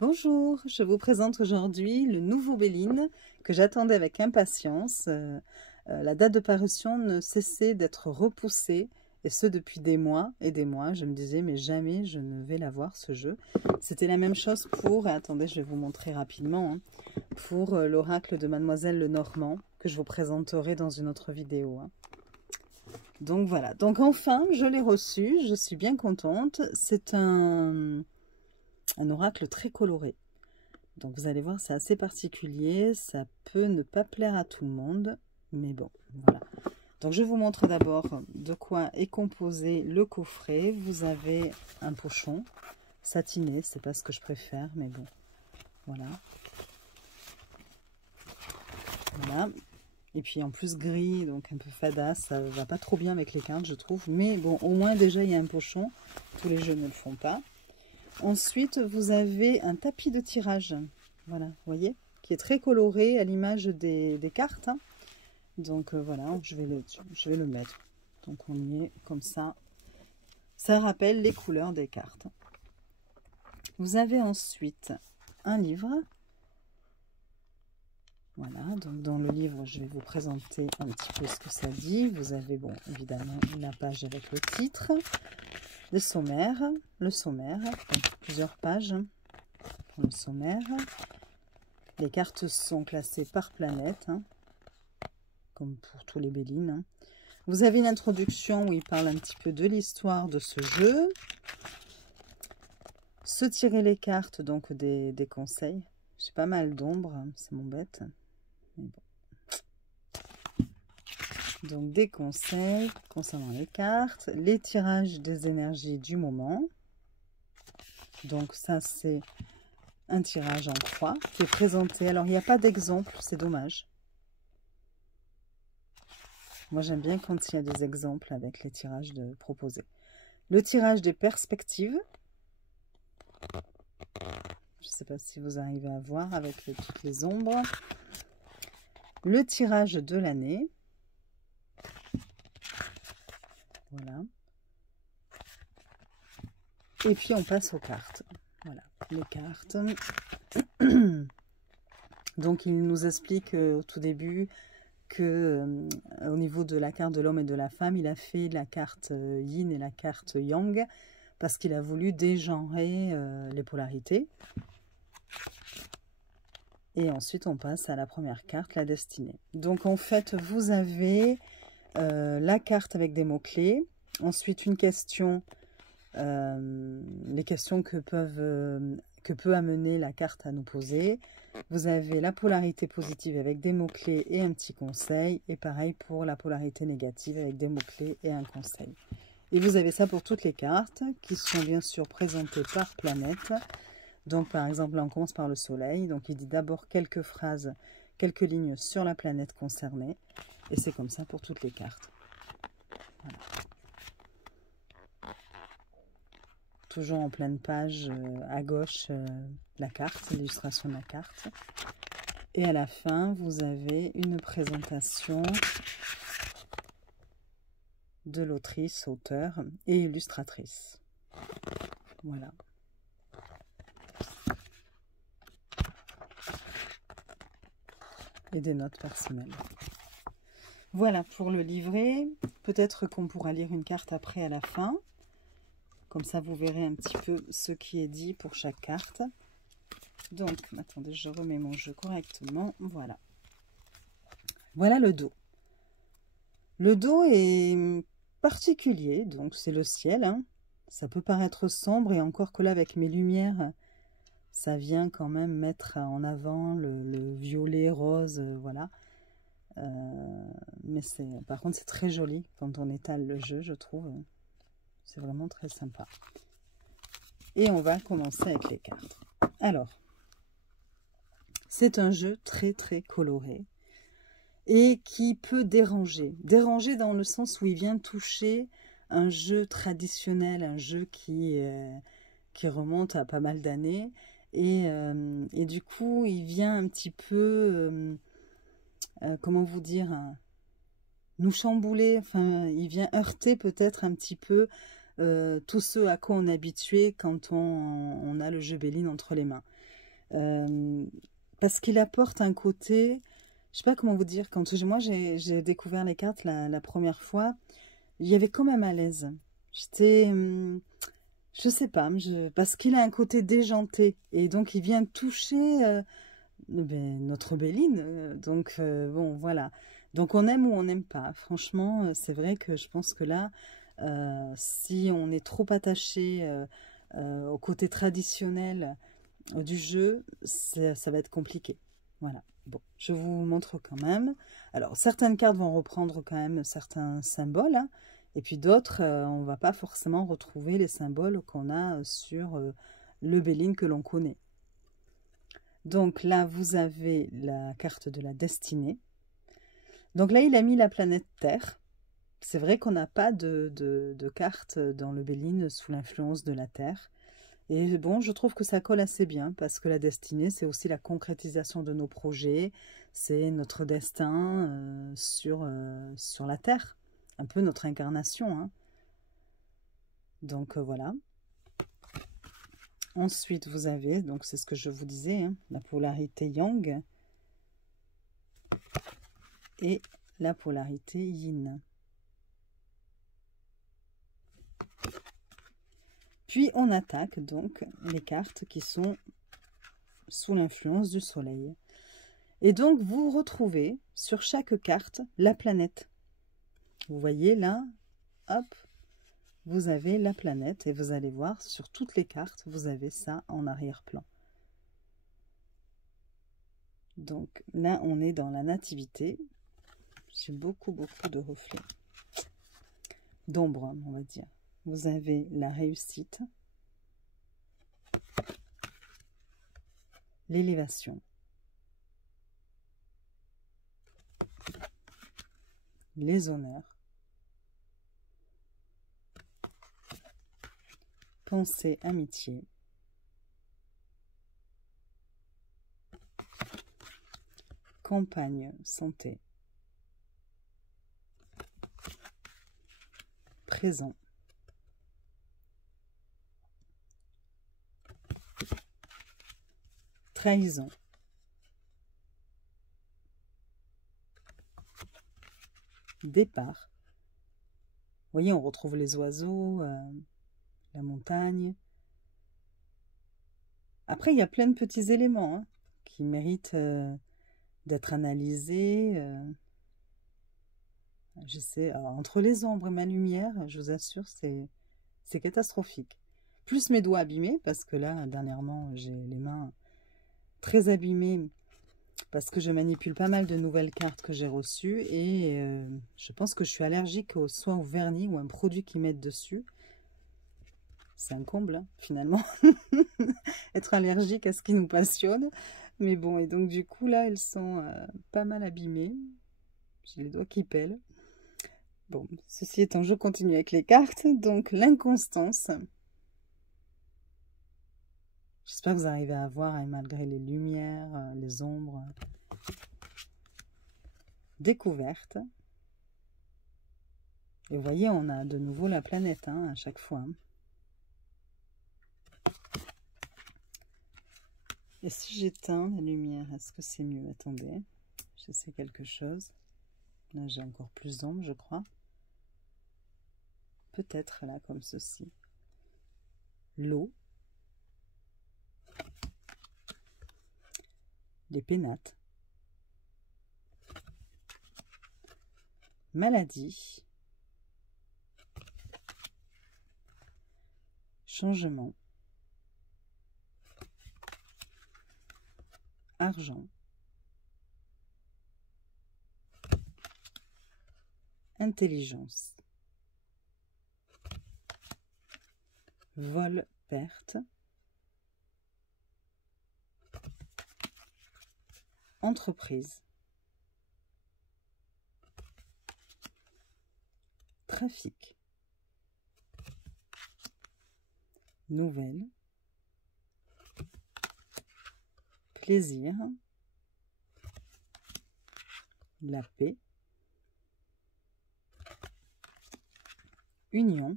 Bonjour, je vous présente aujourd'hui le nouveau Béline que j'attendais avec impatience. La date de parution ne cessait d'être repoussée, et ce depuis des mois et des mois. Je me disais, mais jamais je ne vais l'avoir ce jeu. C'était la même chose pour, et attendez, je vais vous montrer rapidement, pour l'oracle de Mademoiselle Lenormand, que je vous présenterai dans une autre vidéo. Donc voilà, donc enfin, je l'ai reçu, je suis bien contente. C'est un oracle très coloré. Donc vous allez voir, c'est assez particulier, ça peut ne pas plaire à tout le monde, mais bon, voilà. Donc je vous montre d'abord de quoi est composé le coffret. Vous avez un pochon satiné, c'est pas ce que je préfère, mais bon, voilà. Voilà. Et puis en plus gris, donc un peu fada, ça va pas trop bien avec les cartes, je trouve. Mais bon, au moins déjà il y a un pochon, tous les jeux ne le font pas. Ensuite, vous avez un tapis de tirage, voilà, vous voyez, qui est très coloré à l'image des cartes. Donc voilà, je vais le mettre. Donc on y est comme ça. Ça rappelle les couleurs des cartes. Vous avez ensuite un livre. Voilà, donc dans le livre, je vais vous présenter un petit peu ce que ça dit. Vous avez, bon, évidemment, la page avec le titre. Le sommaire, donc plusieurs pages pour le sommaire. Les cartes sont classées par planète, comme pour tous les Bélines. Vous avez une introduction où il parle un petit peu de l'histoire de ce jeu. Se tirer les cartes, donc des conseils. J'ai pas mal d'ombre, c'est mon bête. Mais bon. Donc des conseils concernant les cartes, les tirages des énergies du moment. Donc ça c'est un tirage en croix qui est présenté. Alors il n'y a pas d'exemple, c'est dommage. Moi j'aime bien quand il y a des exemples avec les tirages proposés. Le tirage des perspectives. Je ne sais pas si vous arrivez à voir avec toutes les ombres. Le tirage de l'année. Voilà. Et puis on passe aux cartes. Voilà, les cartes. Donc il nous explique au tout début que au niveau de la carte de l'homme et de la femme, il a fait la carte yin et la carte yang parce qu'il a voulu dégenrer les polarités. Et ensuite on passe à la première carte, la destinée. Donc en fait vous avez la carte avec des mots-clés, ensuite une question, les questions que peut amener la carte à nous poser. Vous avez la polarité positive avec des mots-clés et un petit conseil, et pareil pour la polarité négative avec des mots-clés et un conseil. Et vous avez ça pour toutes les cartes, qui sont bien sûr présentées par planète. Donc par exemple, là on commence par le soleil, donc il dit d'abord quelques phrases, quelques lignes sur la planète concernée, et c'est comme ça pour toutes les cartes. Voilà. Toujours en pleine page, à gauche, la carte, l'illustration de la carte. Et à la fin, vous avez une présentation de l'autrice, auteur et illustratrice. Voilà. Et des notes personnelles. Voilà pour le livret. Peut-être qu'on pourra lire une carte après à la fin. Comme ça, vous verrez un petit peu ce qui est dit pour chaque carte. Donc, attendez, je remets mon jeu correctement. Voilà. Voilà le dos. Le dos est particulier, donc c'est le ciel. Ça peut paraître sombre, et encore que là, avec mes lumières, ça vient quand même mettre en avant le violet, rose, voilà. Mais par contre, c'est très joli quand on étale le jeu, je trouve. C'est vraiment très sympa. Et on va commencer avec les cartes. Alors, c'est un jeu très très coloré et qui peut déranger. Déranger dans le sens où il vient toucher un jeu traditionnel, un jeu qui remonte à pas mal d'années. Et du coup, il vient un petit peu, comment vous dire, nous chambouler, enfin, il vient heurter peut-être un petit peu tout ce à quoi on est habitué quand on a le jeu Béline entre les mains. Parce qu'il apporte un côté, je sais pas comment vous dire, quand moi j'ai découvert les cartes la première fois, il y avait quand même à l'aise. J'étais, je sais pas, parce qu'il a un côté déjanté et donc il vient toucher notre Béline. Donc bon, voilà. Donc on aime ou on n'aime pas. Franchement, c'est vrai que je pense que là, si on est trop attaché au côté traditionnel du jeu, ça va être compliqué. Voilà. Bon, je vous montre quand même. Alors, certaines cartes vont reprendre quand même certains symboles, hein, et puis d'autres, on ne va pas forcément retrouver les symboles qu'on a sur le Béline que l'on connaît. Donc là, vous avez la carte de la destinée. Donc là, il a mis la planète Terre. C'est vrai qu'on n'a pas de carte dans le Béline sous l'influence de la Terre. Et bon, je trouve que ça colle assez bien parce que la destinée, c'est aussi la concrétisation de nos projets, c'est notre destin sur la Terre, un peu notre incarnation, hein. Donc voilà. Ensuite, vous avez, donc c'est ce que je vous disais, hein, la polarité Yang et la polarité Yin. Puis on attaque donc les cartes qui sont sous l'influence du soleil. Et donc vous retrouvez sur chaque carte la planète. Vous voyez là, hop, vous avez la planète et vous allez voir sur toutes les cartes, vous avez ça en arrière-plan. Donc là, on est dans la nativité. J'ai beaucoup de reflets, d'ombre, on va dire. Vous avez la réussite, l'élévation, les honneurs, pensée, amitié, campagne, santé, présent, trahison, départ. Vous voyez, on retrouve les oiseaux, la montagne. Après, il y a plein de petits éléments hein, qui méritent d'être analysés. Je sais, alors, entre les ombres et ma lumière, je vous assure, c'est catastrophique. Plus mes doigts abîmés, parce que là, dernièrement, j'ai les mains très abîmées, parce que je manipule pas mal de nouvelles cartes que j'ai reçues, et je pense que je suis allergique soit au vernis ou à un produit qu'ils mettent dessus. C'est un comble, hein, finalement, être allergique à ce qui nous passionne. Mais bon, et donc du coup, là, elles sont pas mal abîmées. J'ai les doigts qui pèlent. Bon, ceci étant, je continue avec les cartes. Donc, l'inconstance. J'espère que vous arrivez à voir, hein, malgré les lumières, les ombres. Découverte. Et vous voyez, on a de nouveau la planète hein, à chaque fois. Et si j'éteins la lumière, est-ce que c'est mieux? Attendez, j'essaie quelque chose. Là, j'ai encore plus d'ombre, je crois. Peut-être là, comme ceci. L'eau. Les pénates. Maladie. Changement. Argent. Intelligence. Vol, perte. Entreprise. Trafic. Nouvelle. Plaisir. La paix. Union.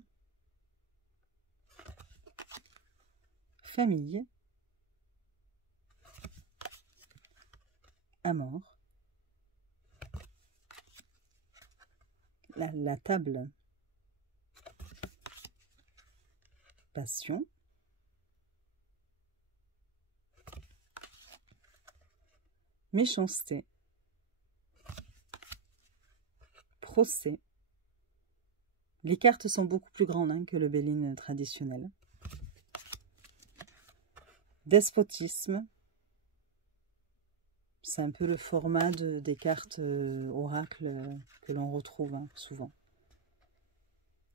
famille, amour, la table, passion, méchanceté, procès. Les cartes sont beaucoup plus grandes hein, que le Béline traditionnel. Despotisme. C'est un peu le format des cartes oracles que l'on retrouve hein, souvent.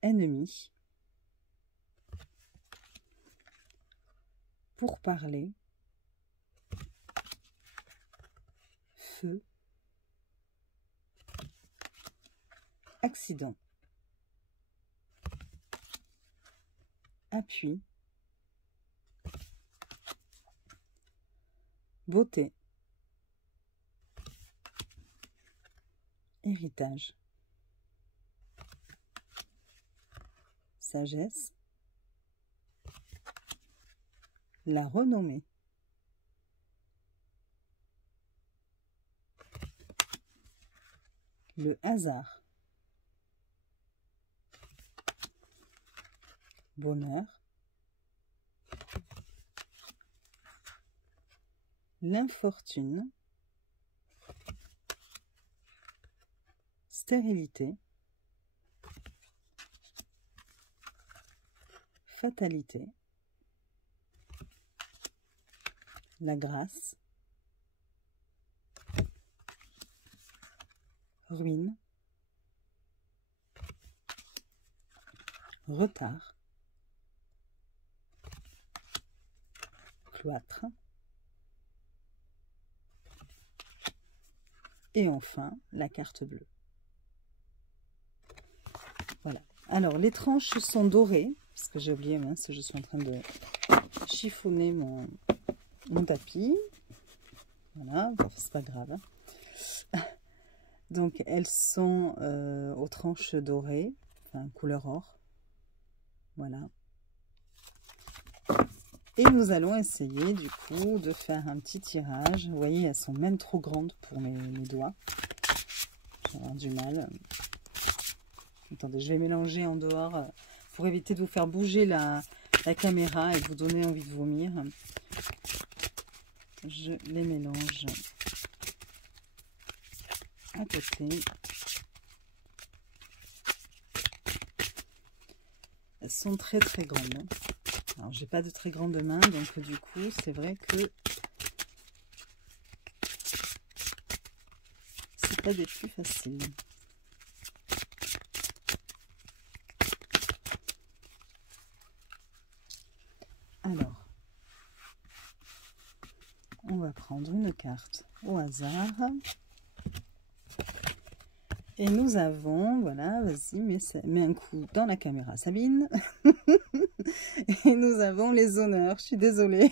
Ennemi. Pourparler. Feu. Accident. Appui. Beauté. Héritage. Sagesse. La renommée. Le hasard. Bonheur. L'infortune. Stérilité. Fatalité. La grâce. Ruine. Retard. Cloître. Et enfin, la carte bleue. Voilà. Alors, les tranches sont dorées, parce que j'ai oublié, mince, je suis en train de chiffonner mon tapis. Voilà, bon, c'est pas grave. Donc, elles sont aux tranches dorées, enfin, couleur or. Voilà. Et nous allons essayer, du coup, de faire un petit tirage. Vous voyez, elles sont même trop grandes pour mes doigts. Je vais avoir du mal. Attendez, je vais mélanger en dehors pour éviter de vous faire bouger la caméra et de vous donner envie de vomir. Je les mélange à côté. Elles sont très très grandes. Alors, j'ai pas de très grandes mains, donc du coup, c'est vrai que c'est pas des plus faciles. Alors, on va prendre une carte au hasard. Et nous avons, voilà, vas-y, mets un coup dans la caméra, Sabine. Et nous avons les honneurs, je suis désolée.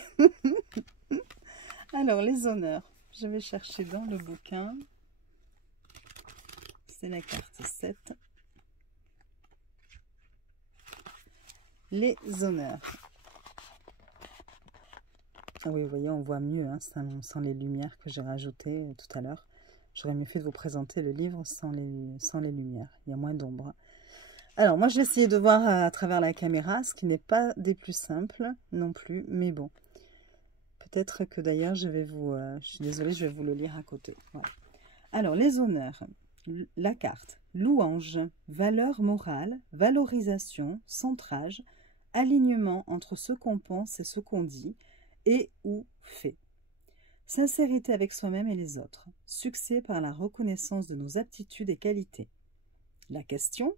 Alors, les honneurs, je vais chercher dans le bouquin. C'est la carte 7. Les honneurs. Ah oui, vous voyez, on voit mieux, hein, sans les lumières que j'ai rajoutées tout à l'heure. J'aurais mieux fait de vous présenter le livre sans les lumières. Il y a moins d'ombre. Alors, moi, je vais essayer de voir à travers la caméra, ce qui n'est pas des plus simples non plus. Mais bon, peut-être que d'ailleurs, je suis désolée, je vais vous le lire à côté. Voilà. Alors, les honneurs. La carte. Louange, valeur morale, valorisation, centrage, alignement entre ce qu'on pense et ce qu'on dit et ou fait. Sincérité avec soi-même et les autres. Succès par la reconnaissance de nos aptitudes et qualités. La question,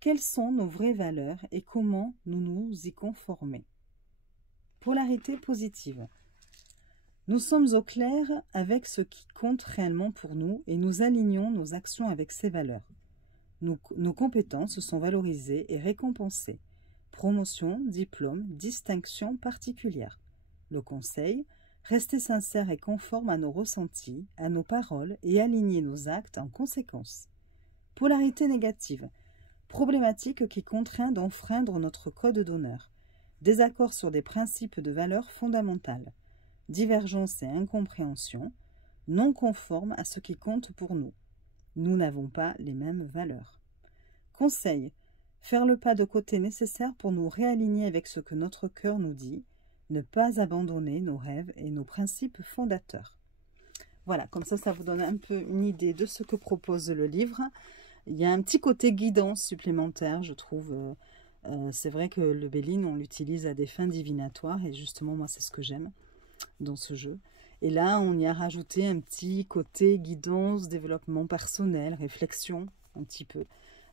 quelles sont nos vraies valeurs et comment nous nous y conformer? Polarité positive. Nous sommes au clair avec ce qui compte réellement pour nous et nous alignons nos actions avec ces valeurs. Nos compétences sont valorisées et récompensées. Promotion, diplôme, distinction particulière. Le conseil, rester sincère et conforme à nos ressentis, à nos paroles et aligner nos actes en conséquence. Polarité négative. Problématique qui contraint d'enfreindre notre code d'honneur. désaccord sur des principes de valeurs fondamentales, divergence et incompréhension, non conformes à ce qui compte pour nous. Nous n'avons pas les mêmes valeurs. Conseil, faire le pas de côté nécessaire pour nous réaligner avec ce que notre cœur nous dit, ne pas abandonner nos rêves et nos principes fondateurs. Voilà, comme ça vous donne un peu une idée de ce que propose le livre. Il y a un petit côté guidance supplémentaire, je trouve. C'est vrai que le Béline, on l'utilise à des fins divinatoires, et justement, moi, c'est ce que j'aime dans ce jeu. Et là, on y a rajouté un petit côté guidance, développement personnel, réflexion, un petit peu.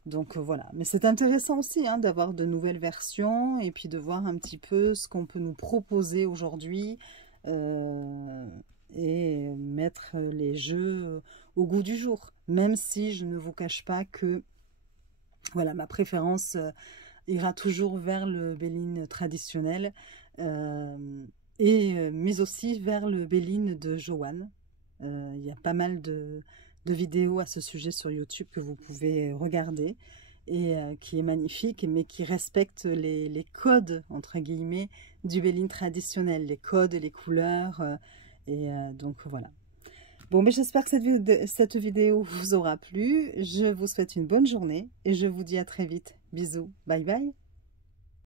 Donc voilà, mais c'est intéressant aussi hein, d'avoir de nouvelles versions et puis de voir un petit peu ce qu'on peut nous proposer aujourd'hui et mettre les jeux au goût du jour. Même si je ne vous cache pas que voilà, ma préférence ira toujours vers le Béline traditionnel, mais aussi vers le Béline de Joanne. Il y a pas mal de vidéos à ce sujet sur YouTube que vous pouvez regarder et qui est magnifique, mais qui respecte les codes, entre guillemets, du Béline traditionnel, les codes et les couleurs. Donc voilà. Bon, mais j'espère que cette vidéo vous aura plu. Je vous souhaite une bonne journée et je vous dis à très vite. Bisous, bye bye.